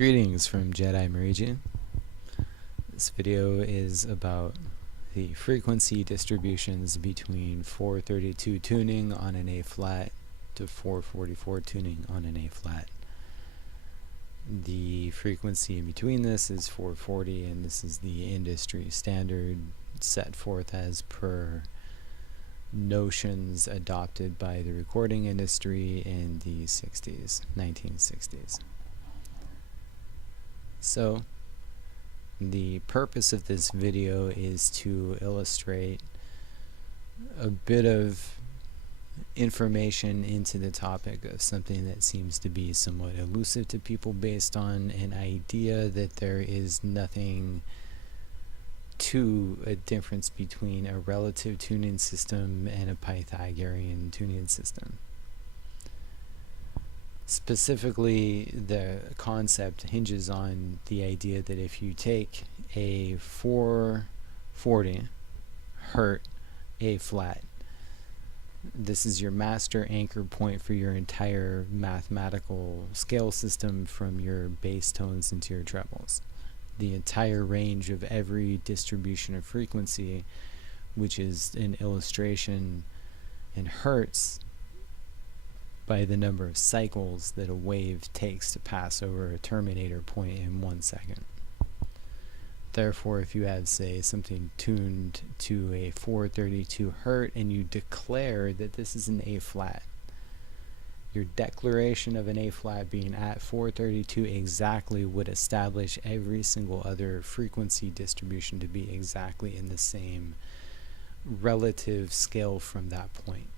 Greetings from Djedi Miriji. This video is about the frequency distributions between 432 tuning on an A flat to 444 tuning on an A flat. The frequency in between this is 440, and this is the industry standard set forth as per notions adopted by the recording industry in the 1960s. So the purpose of this video is to illustrate a bit of information into the topic of something that seems to be somewhat elusive to people based on an idea that there is nothing to a difference between a relative tuning system and a Pythagorean tuning system. Specifically, the concept hinges on the idea that if you take a 440 Hz A flat, this is your master anchor point for your entire mathematical scale system from your bass tones into your trebles. The entire range of every distribution of frequency, which is an illustration in hertz by the number of cycles that a wave takes to pass over a terminator point in 1 second. Therefore, if you have, say, something tuned to a 432 Hz and you declare that this is an A flat, your declaration of an A flat being at 432 exactly would establish every single other frequency distribution to be exactly in the same relative scale from that point.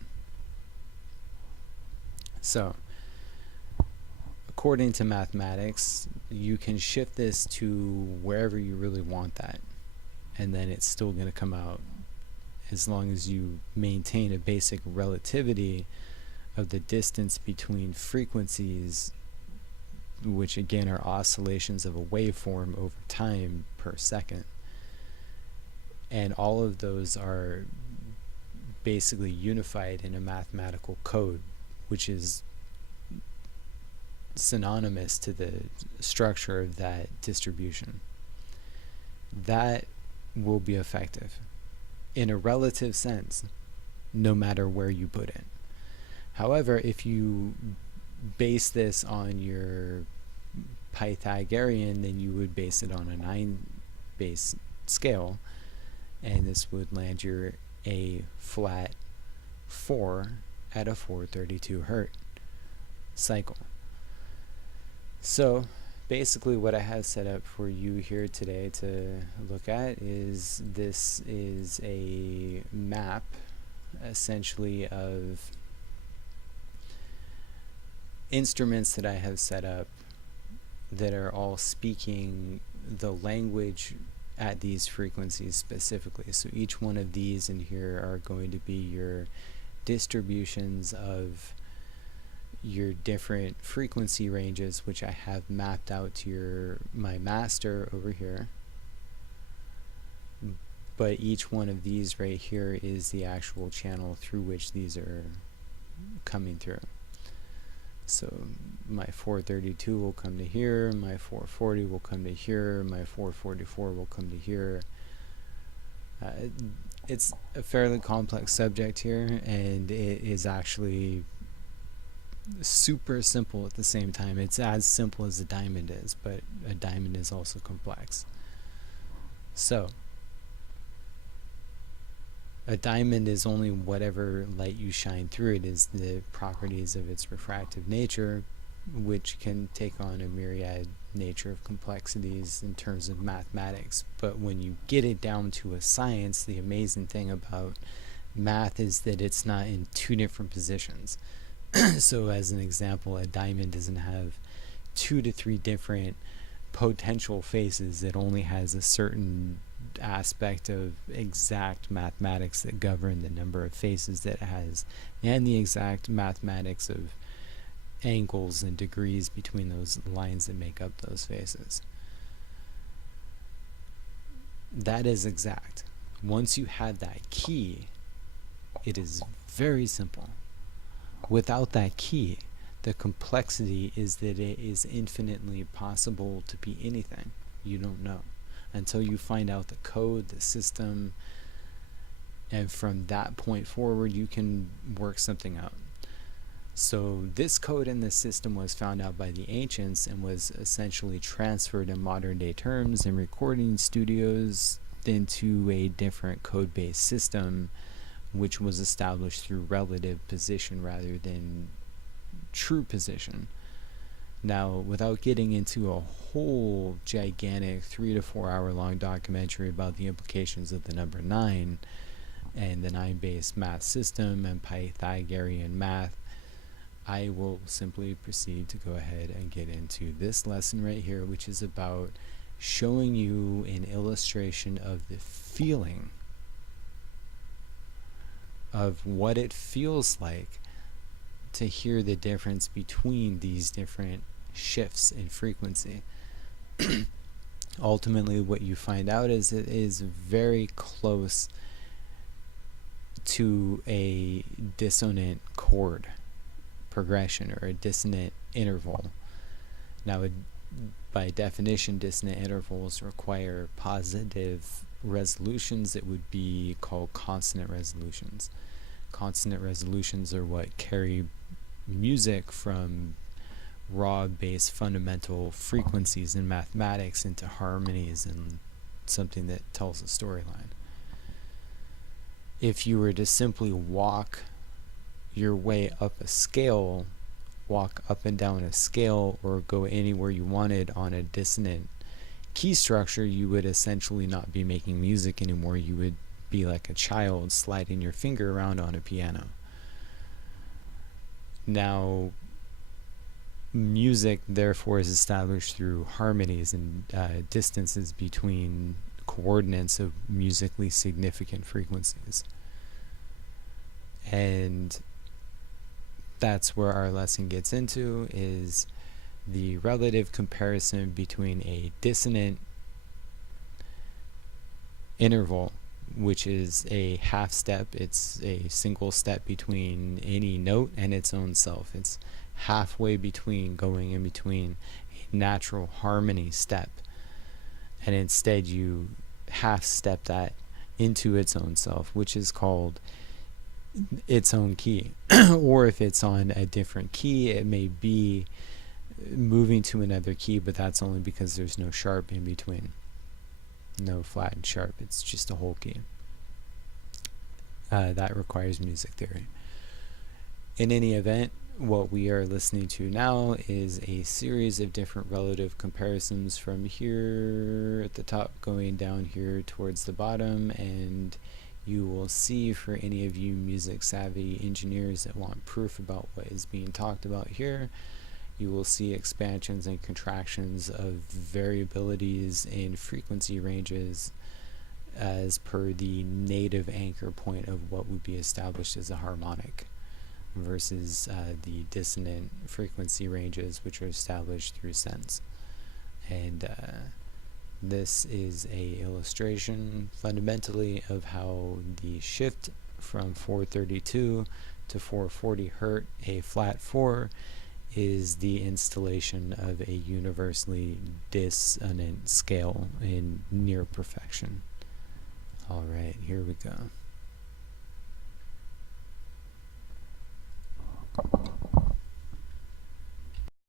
So, according to mathematics, you can shift this to wherever you really want that, and then it's still going to come out as long as you maintain a basic relativity of the distance between frequencies, which again are oscillations of a waveform over time per second. And all of those are basically unified in a mathematical code, which is synonymous to the structure of that distribution. That will be effective in a relative sense, no matter where you put it. However, if you base this on your Pythagorean, then you would base it on a 9-base scale, and this would land your A flat 4 at a 432 Hz cycle. So basically what I have set up for you here today to look at is this is a map essentially of instruments that I have set up that are all speaking the language at these frequencies specifically. So each one of these in here are going to be your distributions of your different frequency ranges, which I have mapped out to my master over here. But each one of these right here is the actual channel through which these are coming through. So my 432 will come to here, my 440 will come to here, my 444 will come to here. It's a fairly complex subject here, and it is actually super simple at the same time. It's as simple as a diamond is, but a diamond is also complex. So a diamond is only whatever light you shine through it is the properties of its refractive nature, which can take on a myriad nature of complexities in terms of mathematics. But when you get it down to a science, the amazing thing about math is that it's not in two different positions. So as an example, a diamond doesn't have 2 to 3 different potential faces. It only has a certain aspect of exact mathematics that govern the number of faces that it has, and the exact mathematics of angles and degrees between those lines that make up those faces. That is exact. Once you have that key, it is very simple. Without that key, The complexity is that it is infinitely possible to be anything. You don't know until you find out the code, the system, and from that point forward you can work something out. So this code in this system was found out by the ancients and was essentially transferred in modern day terms in recording studios into a different code-based system, which was established through relative position rather than true position. Now, without getting into a whole gigantic 3 to 4 hour long documentary about the implications of the number 9 and the 9-based math system and Pythagorean math, I will simply proceed to go ahead and get into this lesson right here, which is about showing you an illustration of the feeling of what it feels like to hear the difference between these different shifts in frequency. Ultimately, what you find out is it is very close to a dissonant chord progression or a dissonant interval. Now, by definition, dissonant intervals require positive resolutions that would be called consonant resolutions. Consonant resolutions are what carry music from raw base fundamental frequencies in mathematics into harmonies and something that tells a storyline. If you were to simply walk your way up a scale, walk up and down a scale, or go anywhere you wanted on a dissonant key structure, you would essentially not be making music anymore. You would be like a child sliding your finger around on a piano. Now, music therefore is established through harmonies and distances between coordinates of musically significant frequencies. And that's where our lesson gets into, is the relative comparison between a dissonant interval, which is a half step. It's a single step between any note and its own self. It's halfway between going in between a natural harmony step, and instead you half step that into its own self, which is called its own key. Or if it's on a different key, it may be moving to another key, but that's only because there's no sharp in between. No flat and sharp, it's just a whole key. That requires music theory. In any event, what we are listening to now is a series of different relative comparisons from here at the top going down here towards the bottom, and you will see, for any of you music savvy engineers that want proof about what is being talked about here, you will see expansions and contractions of variabilities in frequency ranges as per the native anchor point of what would be established as a harmonic, versus the dissonant frequency ranges, which are established through sense. And this is a illustration fundamentally of how the shift from 432 to 440 Hz, a flat 4, is the installation of a universally dissonant scale in near perfection. Alright, here we go.